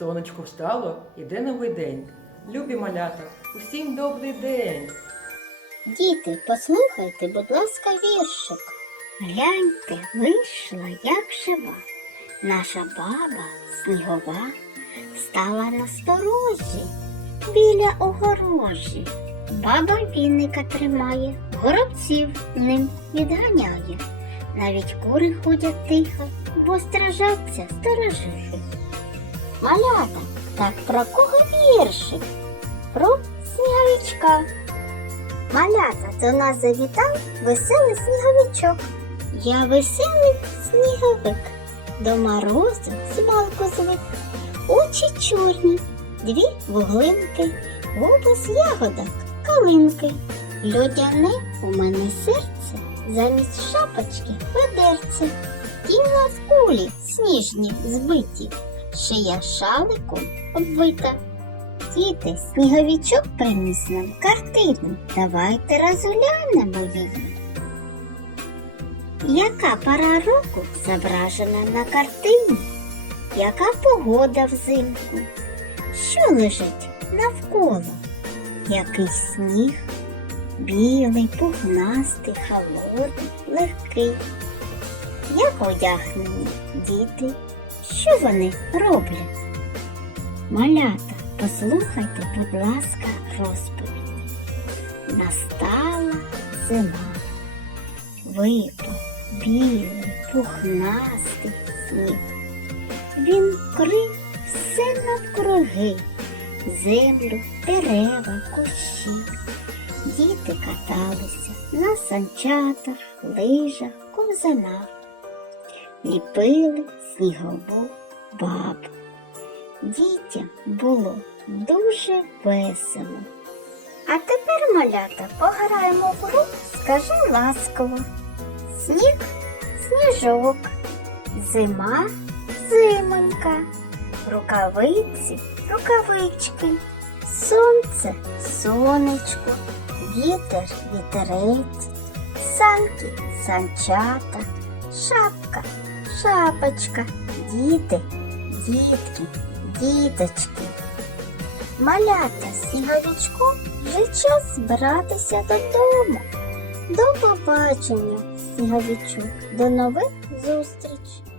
Сонечко встало, іде новий день. Любі малята, усім добрий день. Діти, послухайте, будь ласка, віршик. Гляньте, вийшла, як жива. Наша баба снігова стала на сторожі біля огорожі. Баба вінника тримає, горобців ним відганяє. Навіть кури ходять тихо, бо стражаться сторожихи. Малята, так про кого віршик? Про сніговичка. Малята, до нас завітав веселий сніговичок. Я веселий сніговик, до морозу смалку звик. Очі чорні, дві вуглинки, з ягодок, калинки. Льодяне у мене серце, замість шапочки ведерце. Тіла в кулі сніжні збиті, шия шаликом обвита. Діти, сніговичок приніс нам картину. Давайте розглянемо її. Яка пора року зображена на картині? Яка погода взимку? Що лежить навколо? Який сніг? Білий, пухнастий, холодний, легкий. Як одягнені діти? Що вони роблять? Малята, послухайте, будь ласка, розповідь. Настала зима. Випав білий, пухнастий сніг. Він крив все навкруги, землю, дерева, кущі. Діти каталися на санчатах, лижах, ковзанах, ліпили снігову бабу. Дітям було дуже весело. А тепер, малята, пограємо в гру Скажи ласково. Сніг сніжок, зима зимонька, рукавиці рукавички, сонце сонечко, вітер вітерець, санки санчата, шапка шапочка, діти дітки, діточки. Малята сніговичку вже час збиратися додому. До побачення, сніговичок. До нових зустріч!